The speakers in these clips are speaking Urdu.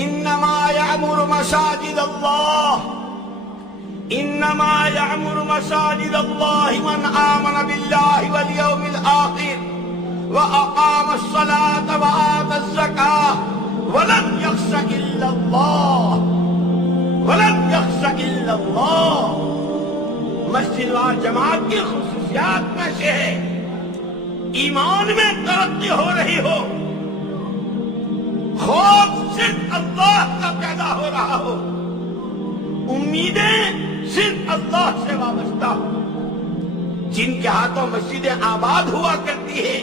انما یعمر مساجد اللہ انما یعمر مساجد اللہ من آمن باللہ والیوم الآخر واقام الصلاة وآت الزکاة ولم یخش الا اللہ مسجد وار جماعت کی خصوصیات میں سے ہے ایمان میں ترقی ہو رہی ہو، خوف صرف اللہ کا پیدا ہو رہا ہو، امیدیں صرف اللہ سے وابستہ ہو۔ جن کے ہاتھوں مسجدیں آباد ہوا کرتی ہے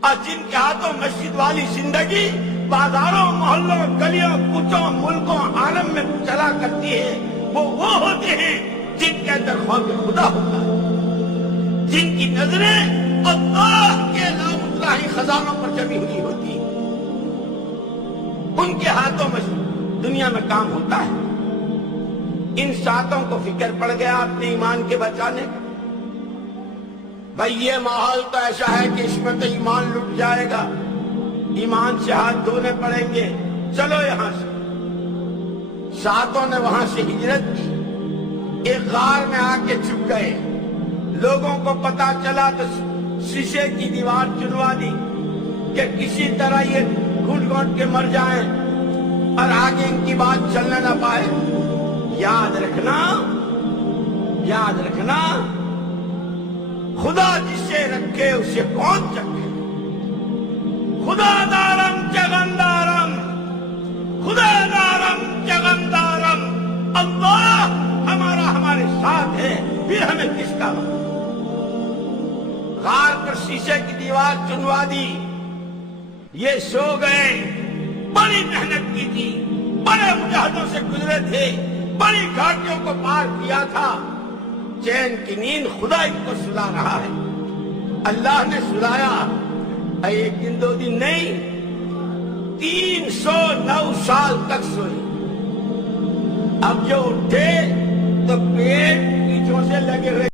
اور جن کے ہاتھوں مسجد والی زندگی بازاروں، محلوں، گلیوں، کوچوں، ملکوں، عالم میں چلا کرتی ہے، وہ ہوتے ہیں جن کے اندر خوف خدا ہوتا ہے، جن کی نظریں اللہ کے لامتناہی خزانوں پر جمی ہوئی ہوتی ہیں، ان کے ہاتھوں میں دنیا میں کام ہوتا ہے۔ ان ساتوں کو فکر پڑ گیا اپنے ایمان کے بچانے کا، بھائی یہ ماحول تو ایسا ہے کہ اس میں تو ایمان لٹ جائے گا، ایمان سے ہاتھ دھونے پڑیں گے، چلو یہاں سے۔ ساتوں نے وہاں سے ہجرت کی، ایک غار میں آ کے چھپ گئے، لوگوں کو پتا چلا تو شیشے کی دیوار چنوا دی کہ کسی طرح یہ گھٹ گھٹ کے مر جائیں اور آگے ان کی بات چلنے نہ پائے۔ یاد رکھنا خدا جسے رکھے اسے کون چکے، خدا دارم چغندارم، خدا دارم چغندارم، اللہ ہمارے ساتھ ہے، پھر ہمیں کس کا غار پر شیشے کی دیوار چنوا دی، یہ سو گئے، بڑی محنت کی تھی، بڑے مجاہدوں سے گزرے تھے، بڑی گھاٹیوں کو پار کیا تھا، چین کی نیند خدا ان کو سلا رہا ہے۔ اللہ نے سلایا، ایک دن دو دن نہیں، 309 سال تک سوئی۔ اب جو اٹھے تو پیٹ پیچھوں سے لگے ہوئے